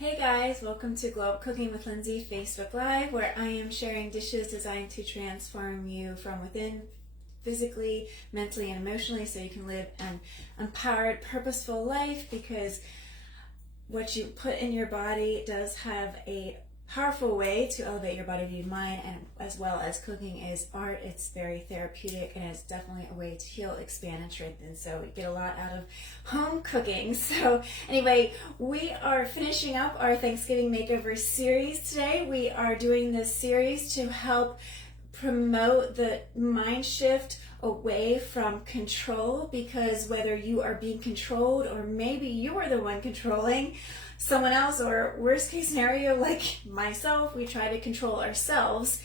Hey guys, welcome to Glow Up Cooking with Lindsay Facebook Live, where I am sharing dishes designed to transform you from within, physically, mentally, and emotionally, so you can live an empowered, purposeful life, because what you put in your body does have a powerful way to elevate your body, to mind, and as well as cooking is art. It's very therapeutic, and it's definitely a way to heal, expand, and strengthen. So we get a lot out of home cooking. So anyway, we are finishing up our Thanksgiving Makeover series today. We are doing this series to help promote the mind shift away from control, because whether you are being controlled or maybe you are the one controlling someone else, or worst case scenario like myself, we try to control ourselves,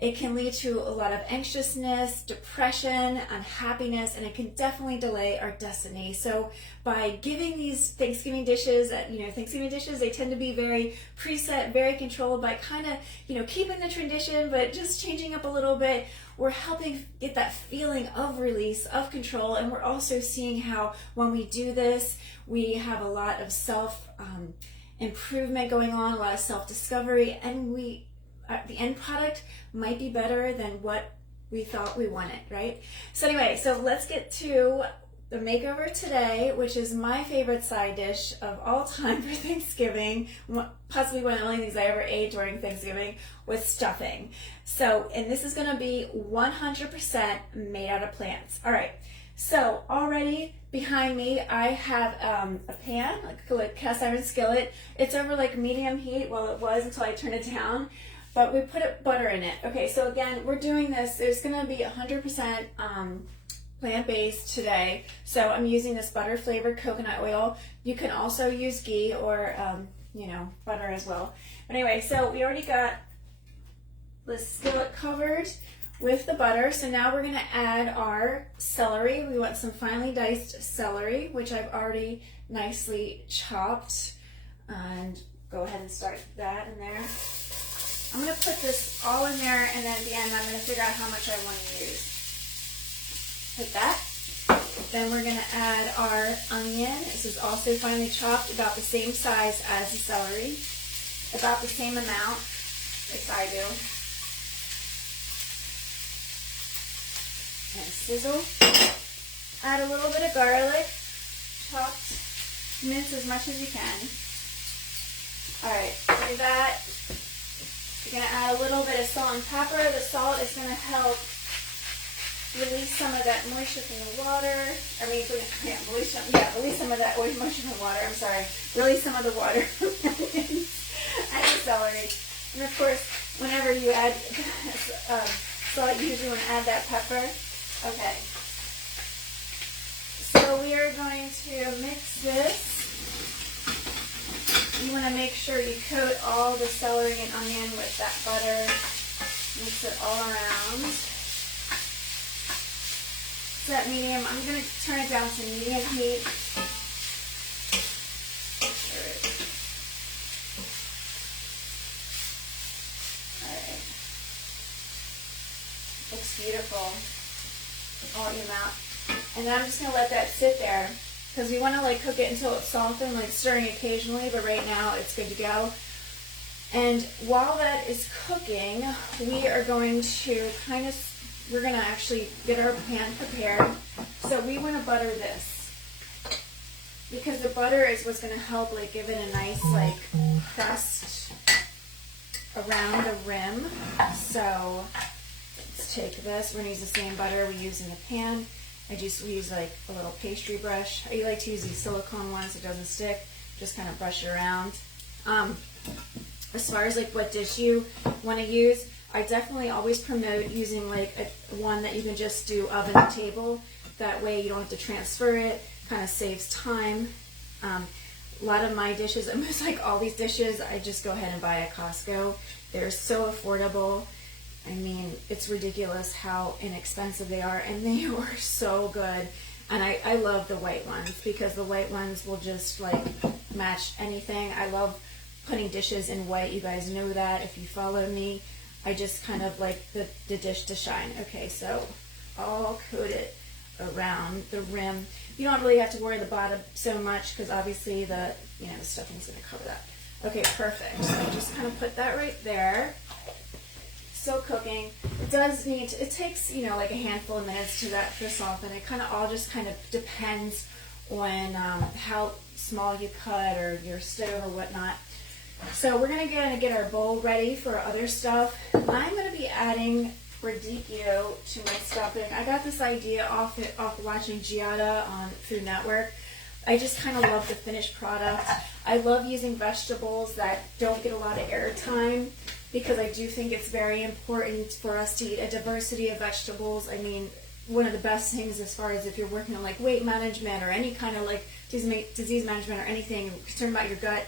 it can lead to a lot of anxiousness, depression, unhappiness, and it can definitely delay our destiny. So by giving these Thanksgiving dishes, Thanksgiving dishes, they tend to be very preset, very controlled, by kind of, keeping the tradition, but just changing up a little bit. We're helping get that feeling of release, of control, and we're also seeing how when we do this, we have a lot of self improvement going on, a lot of self-discovery, and the end product might be better than what we thought we wanted, right? So anyway, so let's get to the makeover today, which is my favorite side dish of all time for Thanksgiving, possibly one of the only things I ever ate during Thanksgiving, with stuffing. So, and this is gonna be 100% made out of plants. All right, so already behind me, I have a pan, like a cast iron skillet. It's over like medium heat, well it was until I turned it down, but we put butter in it. Okay, so again, we're doing this, there's gonna be 100% plant-based today. So I'm using this butter flavored coconut oil. You can also use ghee or, butter as well. But anyway, so we already got the skillet covered with the butter. So now we're gonna add our celery. We want some finely diced celery, which I've already nicely chopped. And go ahead and start that in there. I'm gonna put this all in there, and then at the end I'm gonna figure out how much I want to use. Put that. Then we're gonna add our onion. This is also finely chopped, about the same size as the celery, about the same amount, as I do. And sizzle. Add a little bit of garlic, chopped, mince as much as you can. All right, do that. You're gonna add a little bit of salt and pepper. The salt is gonna help release some of that moisture from the water. Release some of that moisture from the water. I'm sorry. Release some of the water from the onions and the celery. And of course, whenever you add salt, you usually want to add that pepper. Okay. So we are going to mix this. You want to make sure you coat all the celery and onion with that butter. Mix it all around. Set medium. I'm going to turn it down to medium heat. Alright. Looks beautiful. All in your mouth. And then I'm just going to let that sit there, because we want to cook it until it's softened, stirring occasionally, but right now it's good to go. And while that is cooking, we are going to we're going to actually get our pan prepared. So we want to butter this, because the butter is what's going to help give it a nice crust around the rim. So let's take this. We're going to use the same butter we use in the pan. We use a little pastry brush. I like to use these silicone ones so it doesn't stick. Just kind of brush it around. As far as what dish you want to use, I definitely always promote using one that you can just do oven and table. That way you don't have to transfer it. Kind of saves time. A lot of my dishes, almost all these dishes, I just go ahead and buy at Costco. They're so affordable. I mean, it's ridiculous how inexpensive they are, and they are so good. And I love the white ones, because the white ones will just match anything. I love putting dishes in white. You guys know that if you follow me. I just kind of like the dish to shine. Okay, so I'll coat it around the rim. You don't really have to worry the bottom so much, because obviously the stuffing's going to cover that. Okay, perfect. So just kind of put that right there. Still cooking. It does need to, it takes, you know, like a handful of minutes to soften. It kind of all just kind of depends on how small you cut or your stove or whatnot. So we're gonna get our bowl ready for our other stuff. I'm gonna be adding radicchio to my stuffing. I got this idea off watching Giada on Food Network. I just kind of love the finished product. I love using vegetables that don't get a lot of airtime because I do think it's very important for us to eat a diversity of vegetables. I mean, one of the best things as far as if you're working on like weight management or any kind of like disease management or anything, concerned about your gut,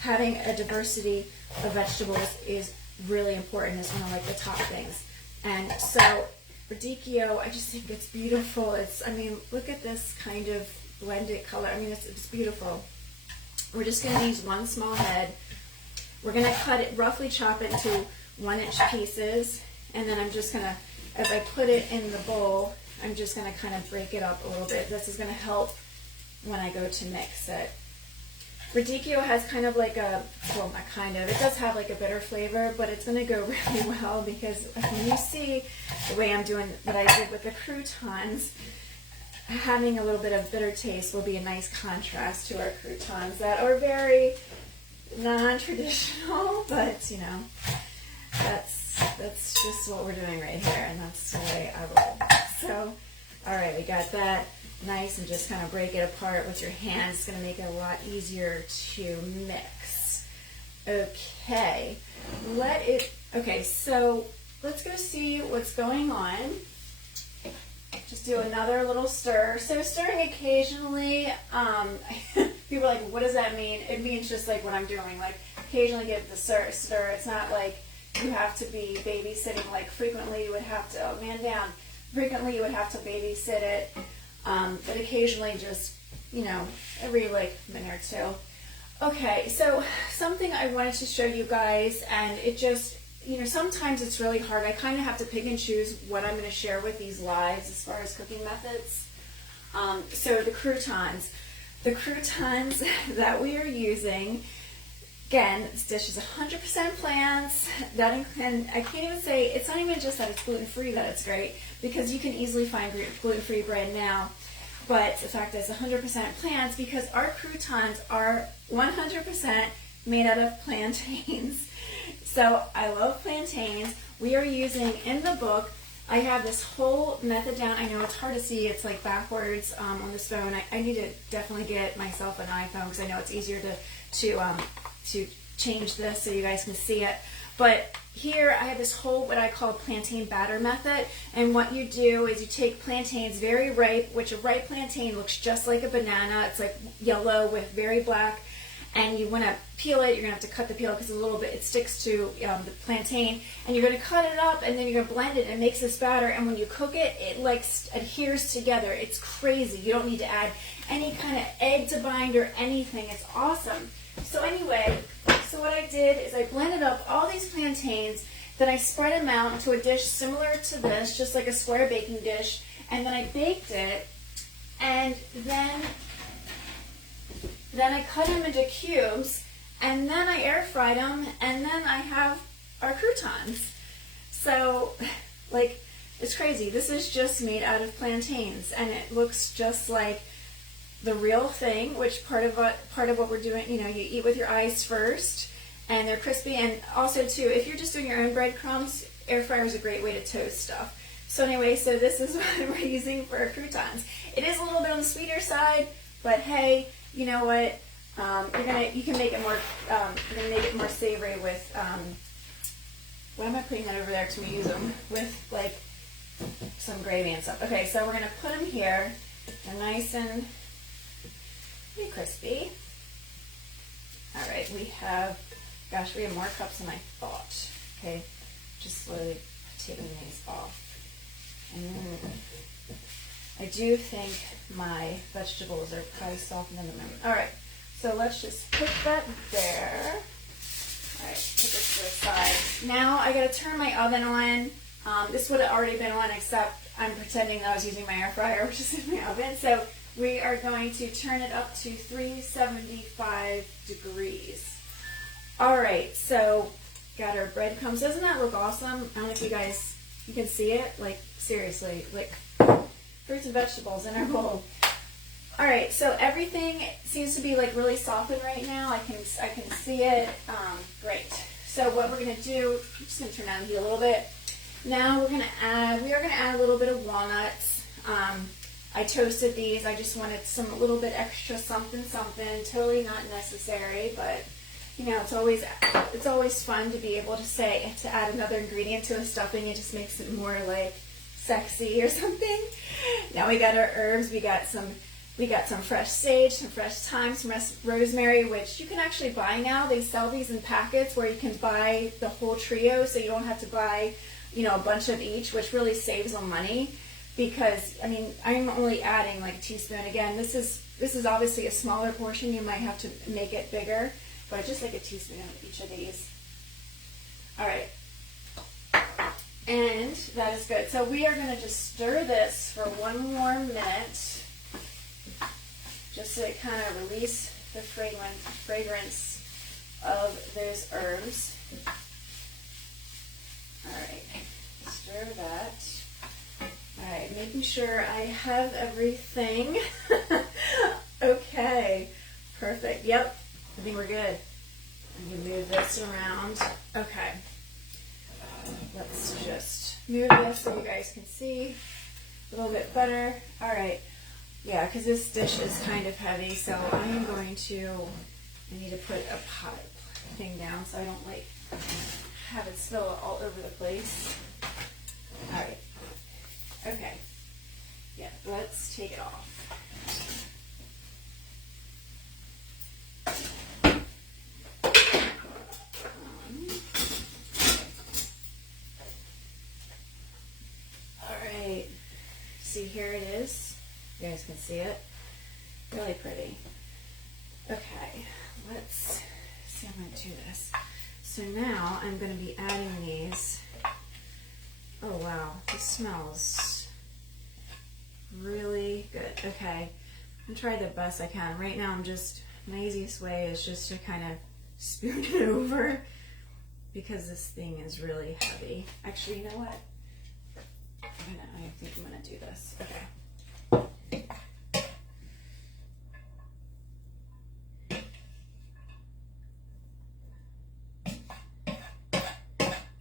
having a diversity of vegetables is really important. It's one of like the top things. And so radicchio, I just think it's beautiful. I mean, look at this kind of blended color. I mean, it's beautiful. We're just going to use one small head. We're going to cut it, roughly chop it into 1-inch pieces. And then I'm just going to, as I put it in the bowl, I'm just going to kind of break it up a little bit. This is going to help when I go to mix it. Radicchio has kind of like a, well, not kind of, it does have like a bitter flavor, but it's going to go really well because when you see the way I'm doing what I did with the croutons, having a little bit of bitter taste will be a nice contrast to our croutons that are very non-traditional, but you know, that's just what we're doing right here, and that's the way I roll. So, all right, we got that nice, and just kind of break it apart with your hands. It's going to make it a lot easier to mix. Okay, okay, so let's go see what's going on. Just do another little stir. So stirring occasionally, people are like, what does that mean? It means just like what I'm doing, like occasionally give the stir. It's not like you have to be babysitting, like frequently you would have to, oh man down, frequently you would have to babysit it, but occasionally just, you know, every like minute or two. Okay, so something I wanted to show you guys, and it just, you know, sometimes it's really hard. I kind of have to pick and choose what I'm going to share with these lives as far as cooking methods. So the croutons that we are using, again, this dish is 100% plants. And I can't even say, it's not even just that it's gluten-free that it's great, because you can easily find gluten-free bread now. But the fact that it's 100% plants, because our croutons are 100% made out of plantains. So I love plantains. We are using, in the book, I have this whole method down. I know it's hard to see. It's like backwards on this phone. I need to definitely get myself an iPhone because I know it's easier to change this so you guys can see it. But here I have this whole what I call plantain batter method. And what you do is you take plantains very ripe, which a ripe plantain looks just like a banana. It's like yellow with very black. And you want to peel it, you're going to have to cut the peel because a little bit, it sticks to the plantain. And you're going to cut it up, and then you're going to blend it, and it makes this batter. And when you cook it, it like adheres together. It's crazy. You don't need to add any kind of egg to bind or anything. It's awesome. So anyway, so what I did is I blended up all these plantains, then I spread them out into a dish similar to this, just like a square baking dish. And then I baked it, and then I cut them into cubes, and then I air fried them, and then I have our croutons. So, like, it's crazy. This is just made out of plantains, and it looks just like the real thing, which part of what we're doing, you know, you eat with your eyes first, and they're crispy. And also, too, if you're just doing your own breadcrumbs, air fryer is a great way to toast stuff. So anyway, so this is what we're using for our croutons. It is a little bit on the sweeter side, but hey, you know what? You can make it more. You're gonna make it more savory with. Why am I putting that over there? Because we use them with like some gravy and stuff. Okay, so we're gonna put them here. They're nice and pretty crispy. All right, we have. Gosh, we have more cups than I thought. Okay, just slowly taking these off. I do think my vegetables are probably softened in the moment. All right, so let's just put that there. All right, put this to the side. Now I gotta turn my oven on. This would have already been on, except I'm pretending that I was using my air fryer, which is in my oven. So we are going to turn it up to 375 degrees. All right, so got our breadcrumbs. Doesn't that look awesome? I don't know if you can see it. Like, seriously, like fruits and vegetables in our bowl. All right, so everything seems to be like really softened right now. I can see it. Great. So what we're gonna do, I'm just gonna turn down the heat a little bit. Now we are gonna add a little bit of walnuts. I toasted these. I just wanted a little bit extra something. Totally not necessary, but you know, it's always fun to be able to add another ingredient to a stuffing. It just makes it more like sexy or something. Now we got our herbs. We got some fresh sage, some fresh thyme, some rosemary, which you can actually buy now. They sell these in packets where you can buy the whole trio, so you don't have to buy, you know, a bunch of each, which really saves on money. Because I mean, I'm only adding like a teaspoon. Again, this is obviously a smaller portion. You might have to make it bigger, but just like a teaspoon of each of these. All right, and that is good. So we are going to just stir this for 1 more minute, just so it kind of release the fragrance of those herbs. All right, stir that. All right, making sure I have everything. Okay, perfect. Yep, I think we're good. I'm gonna move this around. Okay, let's just move this so you guys can see a little bit better. All right, yeah, because this dish is kind of heavy, so I need to put a pot thing down so I don't like have it spill all over the place. All right. Okay, yeah, let's take it off. All right, see, here it is. You guys can see it. Really pretty. Okay, let's see how I'm going to do this. So now I'm going to be adding these. Oh wow, this smells really good. Okay, I'm trying the best I can. Right now my easiest way is just to kind of spoon it over because this thing is really heavy. Actually, you know what? I think I'm gonna do this. Okay.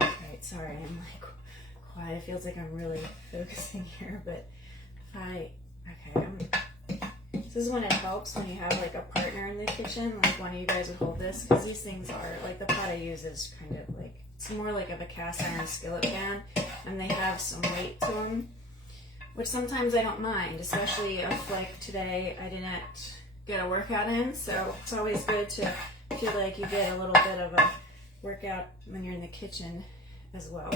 Alright, sorry, I'm like quiet. It feels like I'm really focusing here, but this is when it helps when you have like a partner in the kitchen, like one of you guys would hold this, because these things are, like the pot I use is kind of like, it's more like of a cast iron skillet pan, and they have some weight to them, which sometimes I don't mind, especially if like today I didn't get a workout in, so it's always good to feel like you get a little bit of a workout when you're in the kitchen as well.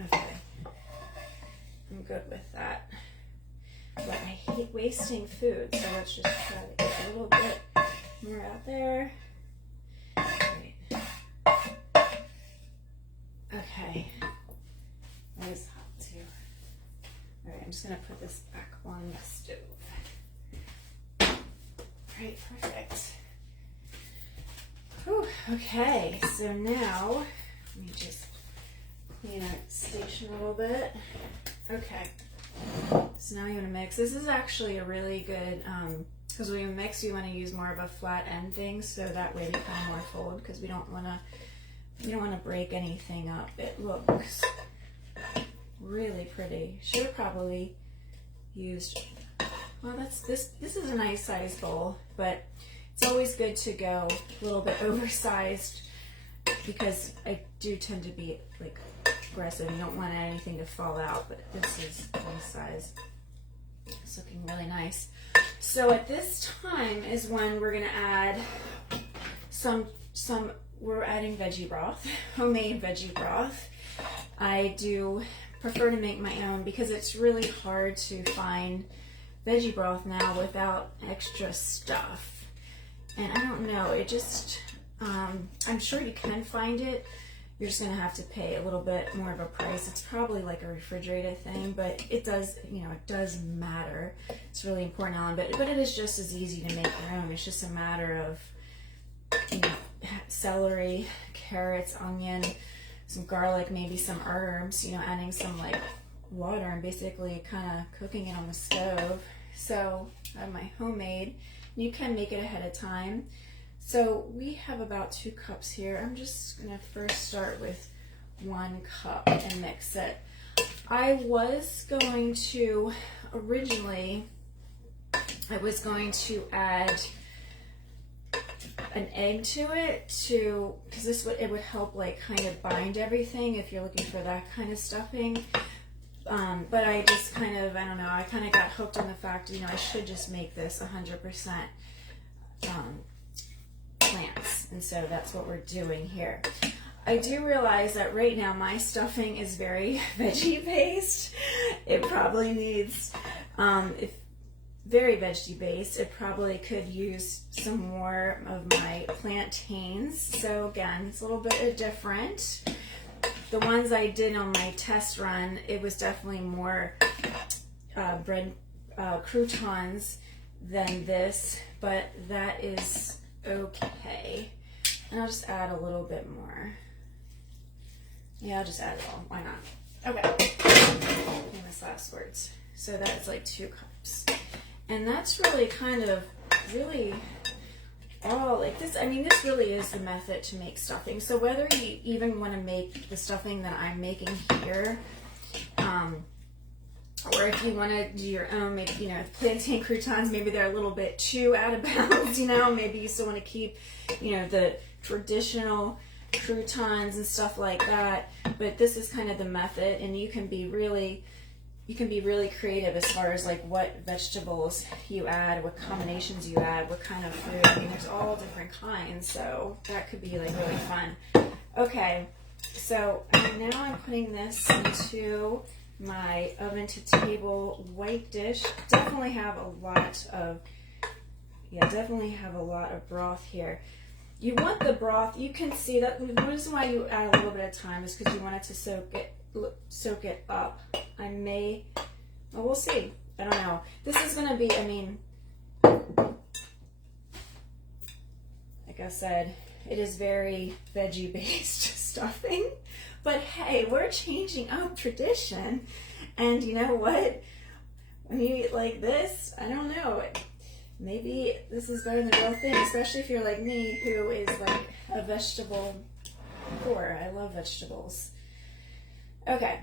Okay, I'm good with that. But I hate wasting food, so let's just try to get a little bit more out there. Right. Okay, that is hot too. All right, I'm just gonna put this back on the stove. All right, perfect. Whew, okay, so now let me just clean our station a little bit. Okay. So now you want to mix. This is actually a really good, because when you mix, you want to use more of a flat end thing, so that way they come more fold, because we don't want to break anything up. It looks really pretty. Should have probably used, well, this is a nice size bowl, but it's always good to go a little bit oversized, because I do tend to be like aggressive. You don't want anything to fall out, but this is nice size. It's looking really nice. So at this time is when we're gonna add we're adding veggie broth, homemade veggie broth. I do prefer to make my own because it's really hard to find veggie broth now without extra stuff. And I don't know, it just, I'm sure you can find it. You're just going to have to pay a little bit more of a price. It's probably like a refrigerated thing, but it does, you know, it does matter. It's really important on, but it is just as easy to make your own. It's just a matter of celery, carrots, onion, some garlic, maybe some herbs, adding some like water and basically kind of cooking it on the stove. So I have my homemade. You can make it ahead of time. So we have about 2 cups here. I'm just gonna first start with 1 cup and mix it. I was going to originally, add an egg to it because it would help like kind of bind everything if you're looking for that kind of stuffing. But I just I don't know, I kind of got hooked on the fact, I should just make this 100% plants. And so that's what we're doing here. I do realize that right now my stuffing is very veggie based. It probably needs, if very veggie based, it probably could use some more of my plantains. So again, it's a little bit different. The ones I did on my test run, it was definitely more bread croutons than this, but that is okay. And I'll just add a little bit more. Yeah, I'll just add it all. Why not? Okay. Famous last words. So that's like 2 cups. And that's really kind of all like this. I mean, this really is the method to make stuffing. So whether you even want to make the stuffing that I'm making here, or if you want to do your own, maybe, plantain croutons, maybe they're a little bit too out of bounds, maybe you still want to keep, the traditional croutons and stuff like that. But this is kind of the method, and you can be really creative as far as like what vegetables you add, what combinations you add, what kind of food. I mean, there's all different kinds, so that could be like really fun. Okay, so now I'm putting this into my oven to table white dish. Definitely have a lot of broth here. You want the broth, you can see that the reason why you add a little bit of time is because you want it to soak it up. We'll see. I don't know. This is going to be, like I said, it is very veggie based stuffing, but hey, we're changing up tradition. And you know what? When you eat like this, I don't know, maybe this is better than the real thing, especially if you're like me, who is like a vegetable poor. I love vegetables. Okay,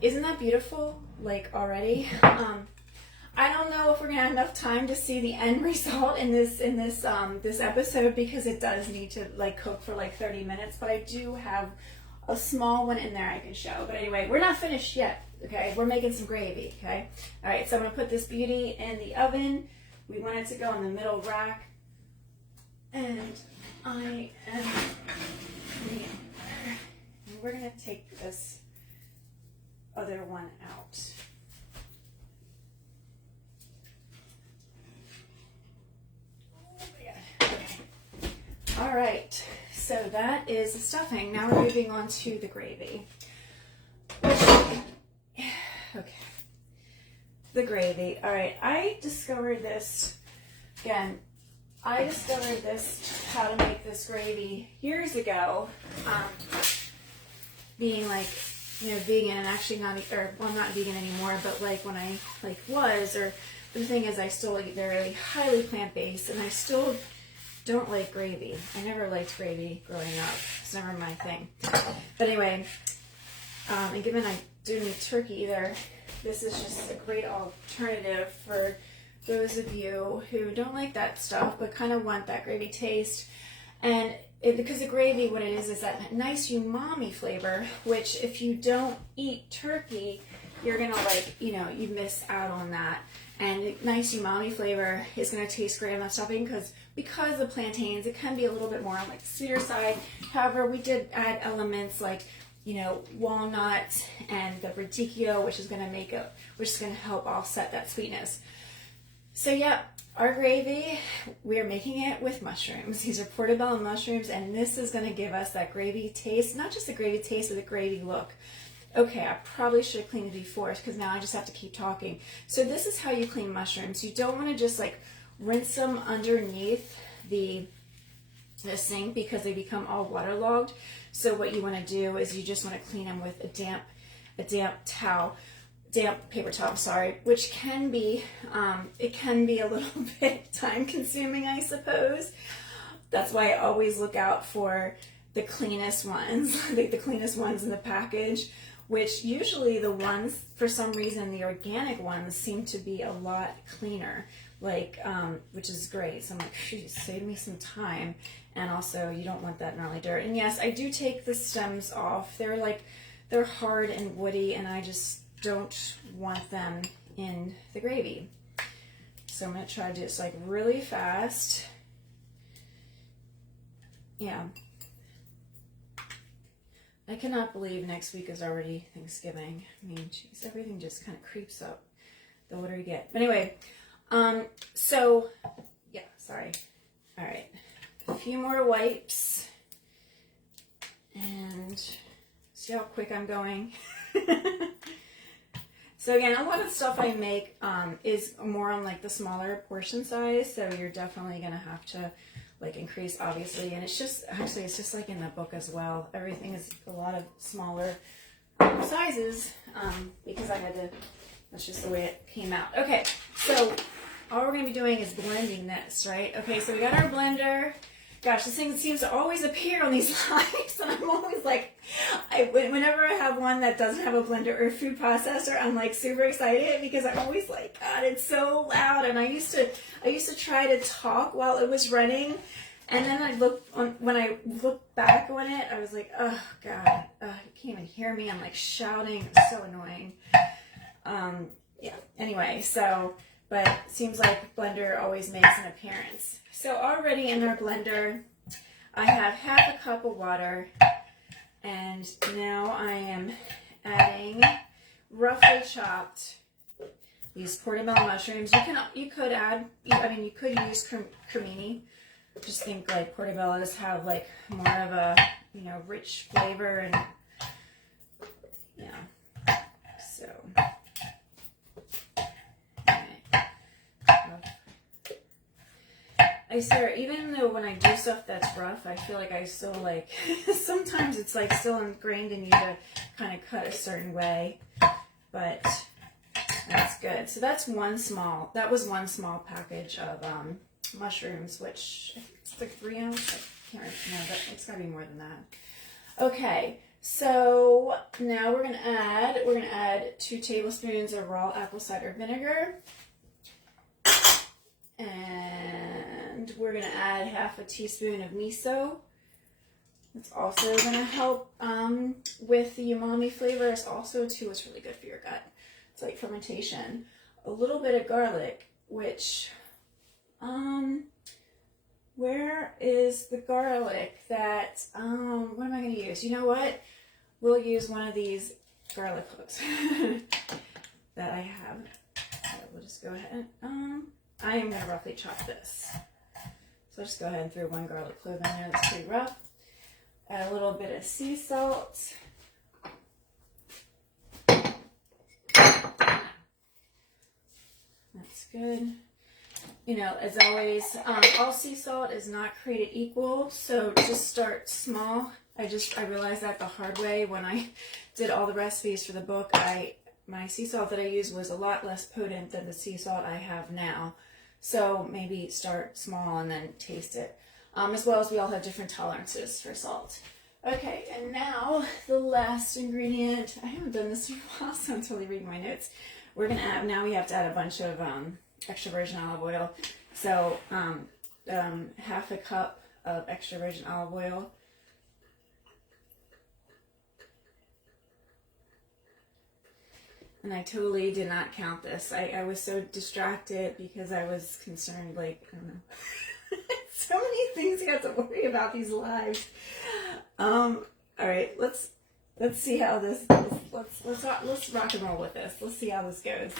isn't that beautiful? Like already, I don't know if we're gonna have enough time to see the end result in this episode, because it does need to like cook for like 30 minutes. But I do have a small one in there I can show. But anyway, we're not finished yet. Okay, we're making some gravy. Okay, all right. So I'm gonna put this beauty in the oven. We want it to go in the middle rack, and I am. We're gonna take this other one out. Okay. All right, so that is the stuffing. Now we're moving on to the gravy. Okay, the gravy. All right, I discovered this how to make this gravy years ago, being like, vegan, and actually not vegan anymore, but like when I was, or the thing is I still eat very highly plant-based, and I still don't like gravy. I never liked gravy growing up. It's never my thing. But anyway, and given I didn't eat turkey either, this is just a great alternative for those of you who don't like that stuff but kind of want that gravy taste. And because the gravy, what it is that nice umami flavor, which if you don't eat turkey, you're gonna you miss out on that. And nice umami flavor is gonna taste great on that stuffing because the plantains, it can be a little bit more on like the sweeter side. However, we did add elements like walnuts and the radicchio, which is gonna help offset that sweetness. So yeah, our gravy, we are making it with mushrooms. These are portobello mushrooms, and this is going to give us that gravy taste, not just the gravy taste, but the gravy look. Okay, I probably should have cleaned it before, because now I just have to keep talking. So this is how you clean mushrooms. You don't want to just like rinse them underneath the the sink because they become all waterlogged. So what you want to do is you just want to clean them with a damp paper towel, sorry, which can be, it can be a little bit time consuming, I suppose. That's why I always look out for the cleanest ones, the cleanest ones in the package, which usually the ones, for some reason, the organic ones seem to be a lot cleaner, like, which is great. So I'm like, shoot, save me some time. And also you don't want that gnarly dirt. And yes, I do take the stems off. They're hard and woody, and I just don't want them in the gravy. So I'm going to try to do this like really fast. Yeah. I cannot believe next week is already Thanksgiving. I mean, geez, everything just kind of creeps up the older you get. But anyway, so yeah, sorry. All right, a few more wipes, and see how quick I'm going. So again, a lot of stuff I make is more on like the smaller portion size, so you're definitely gonna have to like increase, obviously. And it's just, actually it's just like in the book as well, everything is a lot of smaller sizes, because I had to, that's just the way it came out. Okay, so all we're gonna be doing is blending this, right? Okay, so we got our blender. Gosh, this thing seems to always appear on these lives, and I'm always like, whenever I have one that doesn't have a blender or a food processor, I'm like super excited, because I'm always like, God, it's so loud. And I used to try to talk while it was running, and then when I looked back on it, I was like, oh God, you can't even hear me. I'm like shouting, it's so annoying. Yeah. Anyway, so. But it seems like blender always makes an appearance. So already in our blender, I have half a cup of water, and now I am adding roughly chopped these portobello mushrooms. You could use cremini. Just think like portobellos have like more of a, rich flavor, and yeah. So. I swear, even though when I do stuff that's rough, I feel like I still like, sometimes it's like still ingrained in you to kind of cut a certain way, but that's good. So that was one small package of mushrooms, which it's like 3 ounces. I can't remember, but it's gotta be more than that. Okay, so now we're gonna add 2 tablespoons of raw apple cider vinegar. And we're going to add half a teaspoon of miso. It's also going to help with the umami flavor. It's also, too, it's really good for your gut. It's like fermentation. A little bit of garlic, which, where is the garlic that, what am I going to use? You know what? We'll use one of these garlic cloves that I have. So we'll just go ahead and, I am going to roughly chop this. So I'll just go ahead and throw 1 garlic clove in there. That's pretty rough. Add a little bit of sea salt. That's good. As always, all sea salt is not created equal, so just start small. I realized that the hard way when I did all the recipes for the book. My sea salt that I used was a lot less potent than the sea salt I have now. So maybe start small and then taste it. As well as we all have different tolerances for salt. Okay, and now the last ingredient. I haven't done this in a while, so I'm totally reading my notes. We're going to add, now we have to add a bunch of extra virgin olive oil. So half a cup of extra virgin olive oil. And I totally did not count this. I was so distracted because I was concerned, like, I don't know. So many things you have to worry about these lives. All right, let's see how this goes. Let's rock and roll with this. Let's see how this goes.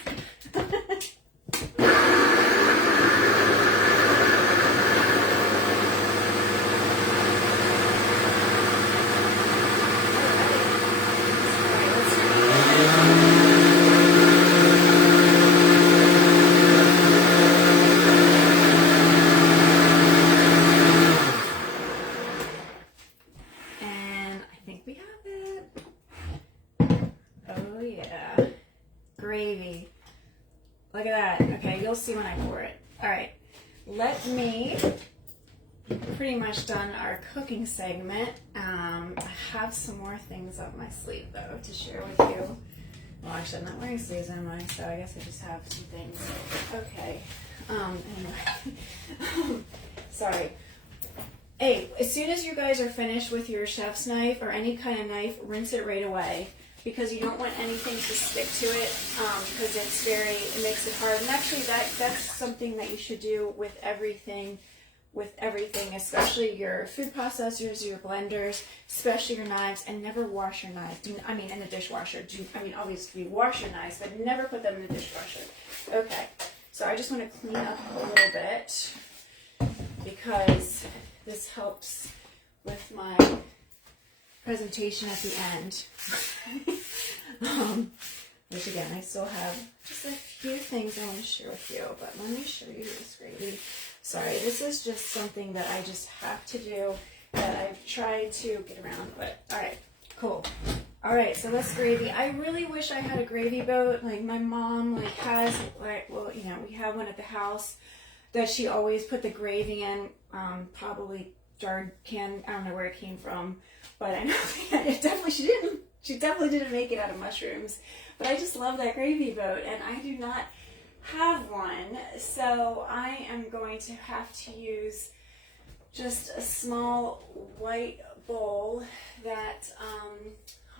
Look at that. Okay, you'll see when I pour it. All right, let me, pretty much done our cooking segment. I have some more things up my sleeve though to share with you. Well, actually, I'm not wearing sleeves, am I? So I guess I just have some things. Okay. Anyway. Sorry. Hey, as soon as you guys are finished with your chef's knife or any kind of knife, rinse it right away, because you don't want anything to stick to it, because it makes it hard. And actually that's something that you should do with everything, especially your food processors, your blenders, especially your knives, and never wash your knives. I mean, in the dishwasher. Obviously wash your knives, but never put them in the dishwasher. Okay, so I just want to clean up a little bit, because this helps with my presentation at the end. Which again, I still have just a few things I want to share with you, but let me show you this gravy. Sorry, this is just something that I just have to do, that I've tried to get around, but all right, cool. All right, so that's gravy. I really wish I had a gravy boat like my mom has. Well, you know, we have one at the house that she always put the gravy in, probably jarred can. I don't know where it came from, but I know she definitely didn't make it out of mushrooms. But I just love that gravy boat, and I do not have one, so I am going to have to use just a small white bowl that,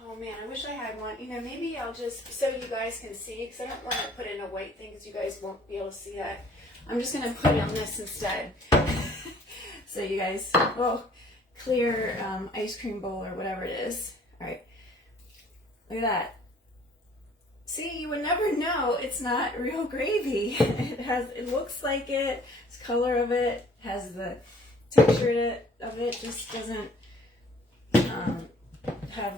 oh man, I wish I had one. You know, maybe I'll just, so you guys can see, because I don't want to put in a white thing because you guys won't be able to see that. I'm just going to put it on this instead. So you guys, well, clear ice cream bowl or whatever it is. All right, look at that. See, you would never know it's not real gravy. It looks like it, the color of it, has the texture of it, just doesn't have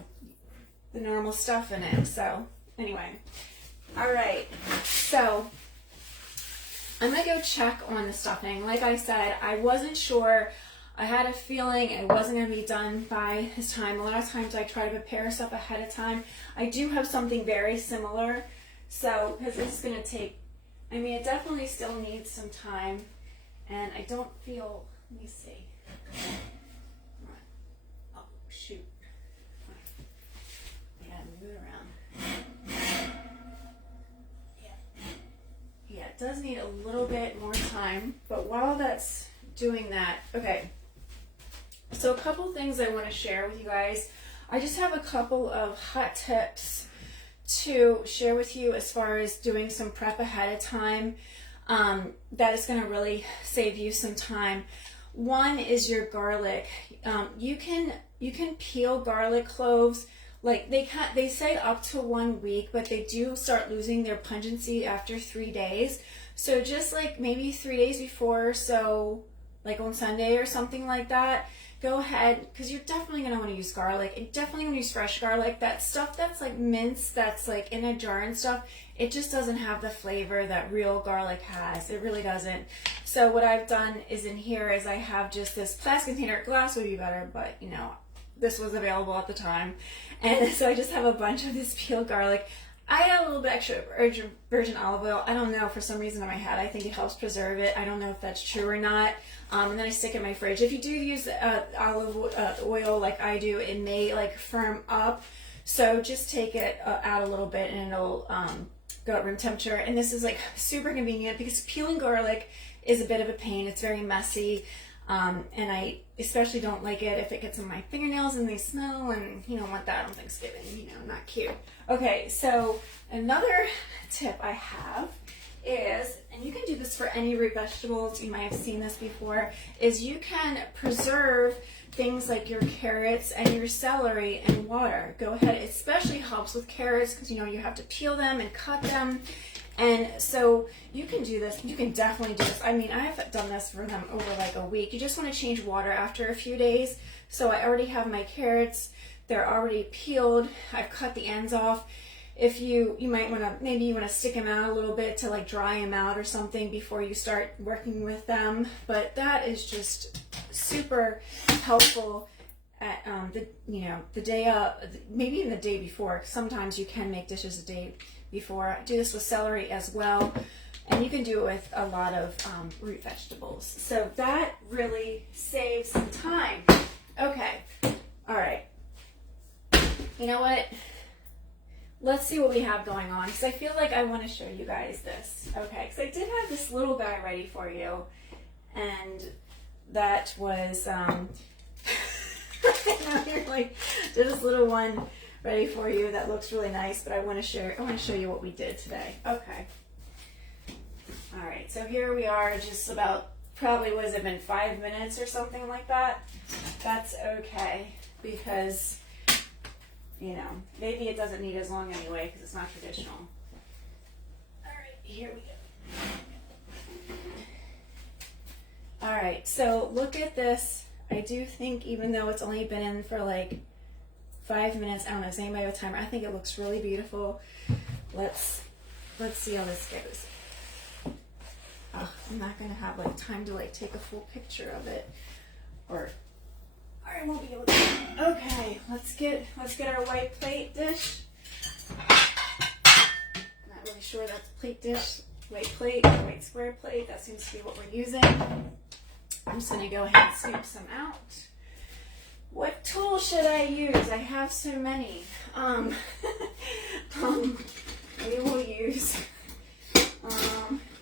the normal stuff in it. So anyway, all right, so I'm gonna go check on the stuffing. Like I said, I wasn't sure. I had a feeling it wasn't going to be done by this time. A lot of times I try to prepare stuff ahead of time. I do have something very similar, so, because this is going to take, I mean, it definitely still needs some time, and I don't feel, let me see. Oh, shoot. I gotta move it around. Yeah, it does need a little bit more time, but while that's doing that, okay. So a couple things I want to share with you guys. I just have a couple of hot tips to share with you as far as doing some prep ahead of time. That is going to really save you some time. One is your garlic. You can peel garlic cloves. Like they say up to 1 week, but they do start losing their pungency after 3 days. So just like maybe 3 days before, so like on Sunday or something like that, go ahead, because you're definitely going to want to use garlic. And definitely want to use fresh garlic. That stuff that's like minced, that's like in a jar and stuff, it just doesn't have the flavor that real garlic has. It really doesn't. So what I've done is in here is I have just this plastic container. Glass would be better, but you know, this was available at the time. And so I just have a bunch of this peeled garlic. I add a little bit extra virgin olive oil. I don't know, for some reason in my head, I think it helps preserve it. I don't know if that's true or not. And then I stick it in my fridge. If you do use olive oil like I do, it may like firm up. So just take it out a little bit and it'll go at room temperature. And this is like super convenient because peeling garlic is a bit of a pain. It's very messy. And I especially don't like it if it gets on my fingernails and they smell, and you don't want that on Thanksgiving, you know, not cute. Okay, so another tip I have is, and you can do this for any root vegetables, you might have seen this before, is you can preserve things like your carrots and your celery in water. Go ahead, it especially helps with carrots because you know you have to peel them and cut them. And so you can do this, you can definitely do this. I mean, I've done this for them over like a week. You just want to change water after a few days. So I already have my carrots, they're already peeled. I've cut the ends off. If you might want to, maybe you want to stick them out a little bit to like dry them out or something before you start working with them. But that is just super helpful at the day of, maybe even the day before. Sometimes you can make dishes a day before. I do this with celery as well. And you can do it with a lot of root vegetables. So that really saves some time. Okay, all right. You know what? Let's see what we have going on, because I feel like I want to show you guys this. Okay, because I did have this little guy ready for you, and that was, you're like, there's this little one ready for you that looks really nice, but I want to show you what we did today. Okay. All right, so here we are, just about, probably, what has it been, 5 minutes or something like that? That's okay, because, you know, maybe it doesn't need as long anyway, because it's not traditional. All right, here we go. All right, so look at this. I do think, even though it's only been in for like 5 minutes, I don't know, is anybody with a timer? I think it looks really beautiful. Let's see how this goes. Oh, I'm not gonna have like time to like take a full picture of it, or I won't be able to. Okay, let's get our white plate dish. Not really sure that's plate dish, white plate, white square plate. That seems to be what we're using. I'm just gonna go ahead and scoop some out. What tool should I use? I have so many. We will use.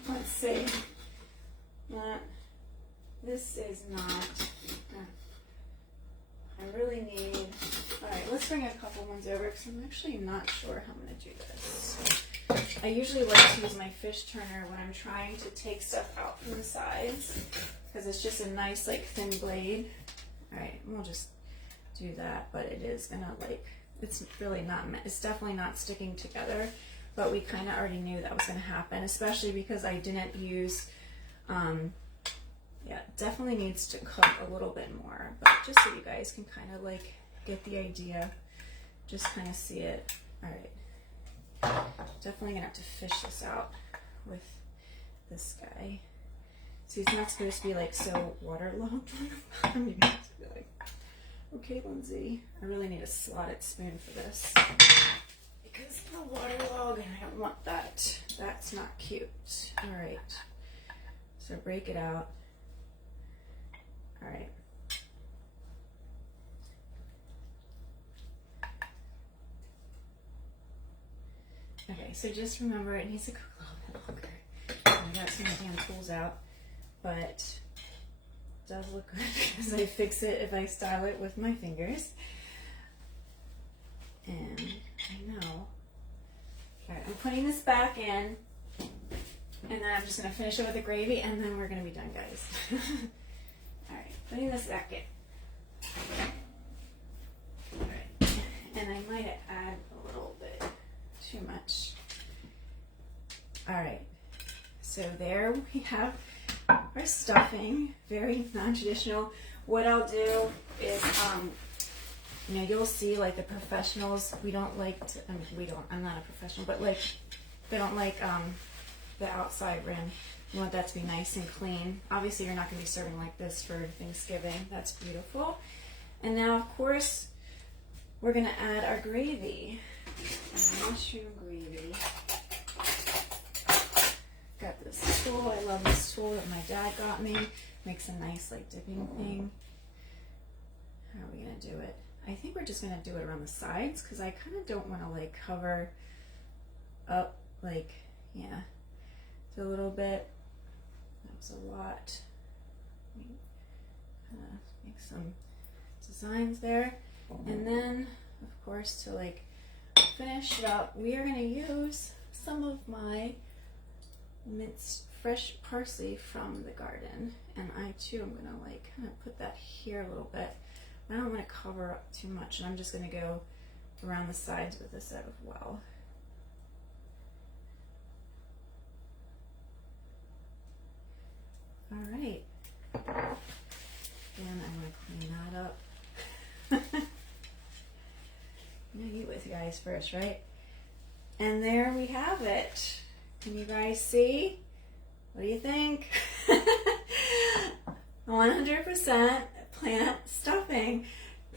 Let's see. This is not. I really need. All right, let's bring a couple ones over, because I'm actually not sure how I'm going to do this. I usually like to use my fish turner when I'm trying to take stuff out from the sides, because it's just a nice like thin blade. All right, we'll just do that, but it is gonna like, it's really not, it's definitely not sticking together, but we kind of already knew that was gonna happen, especially because I didn't use, yeah, definitely needs to cook a little bit more, but just so you guys can kind of like get the idea, just kind of see it. All right, definitely gonna have to fish this out with this guy. So he's not supposed to be like so waterlogged. I'm gonna have to be like, okay, Lindsay, I really need a slotted spoon for this, because the waterlogged, and I don't want that. That's not cute. All right, so break it out. All right. Okay, so just remember, it needs to cook a little bit longer. I got some damn tools out, but it does look good because I fix it if I style it with my fingers. And I know. All right, I'm putting this back in, and then I'm just going to finish it with the gravy, and then we're going to be done, guys. All right, putting this back in. All right, and I might add a little bit too much. All right, so there we have our stuffing, very non-traditional. What I'll do is, you know, you'll see like the professionals, we don't like to, I'm not a professional, but like, they don't like the outside rim. You want that to be nice and clean. Obviously, you're not going to be serving like this for Thanksgiving. That's beautiful. And now, of course, we're going to add our gravy. Mushroom gravy. Got this tool. I love this tool that my dad got me. Makes a nice like dipping thing. How are we going to do it? I think we're just going to do it around the sides, because I kind of don't want to like cover up, like, yeah, it's a little bit. That was a lot. Make some designs there. And then, of course, to like finish it up, we are going to use some of my minced fresh parsley from the garden. And I too am going to like kind of put that here a little bit. I don't want to cover up too much, and I'm just going to go around the sides with this as well. All right. Then I'm going to clean that up. You with you guys first, right? And there we have it. Can you guys see? What do you think? 100% plant stuffing.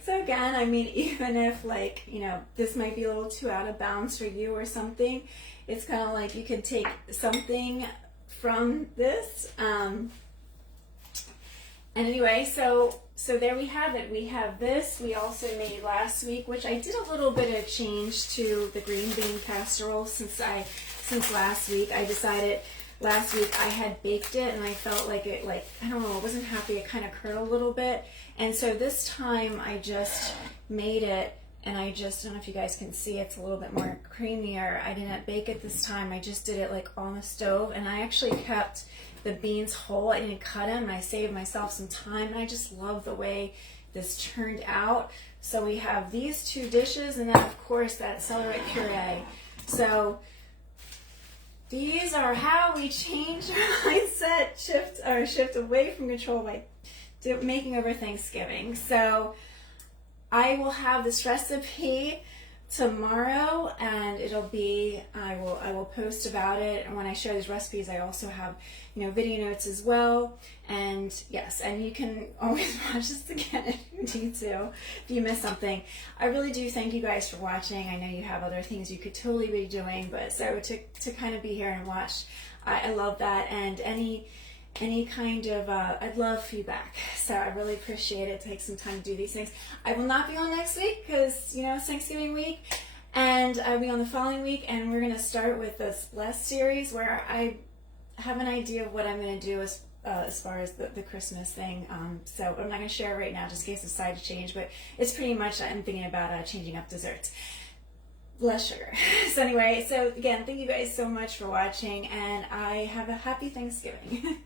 So again, I mean, even if like, you know, this might be a little too out of bounds for you or something, it's kind of like you can take something from this. And anyway, so there we have it. We have this. We also made last week, which I did a little bit of change to the green bean casserole since last week. I decided last week I had baked it and I felt like it, I don't know, I wasn't happy. It kind of curdled a little bit. And so this time I just made it, and I don't know if you guys can see, it's a little bit more creamier. I didn't bake it this time. I just did it like on the stove, and I actually kept the beans whole. I didn't cut them, and I saved myself some time, and I just love the way this turned out. So we have these two dishes, and then of course that celery puree. So these are how we change our mindset, shift away from control by making over Thanksgiving. So I will have this recipe tomorrow, and it'll be, I will post about it. And when I share these recipes, I also have, video notes as well. And yes, and you can always watch this again if you need to, if you miss something. I really do thank you guys for watching. I know you have other things you could totally be doing, but so to kind of be here and watch, I love that. And any kind of, I'd love feedback. So I really appreciate it. Take some time to do these things. I will not be on next week because, it's Thanksgiving week, and I'll be on the following week, and we're going to start with this last series where I have an idea of what I'm going to do as far as the Christmas thing. So I'm not going to share it right now just in case I decide to change, but it's pretty much, I'm thinking about changing up desserts. Less sugar. So anyway, so again, thank you guys so much for watching, and I have a happy Thanksgiving.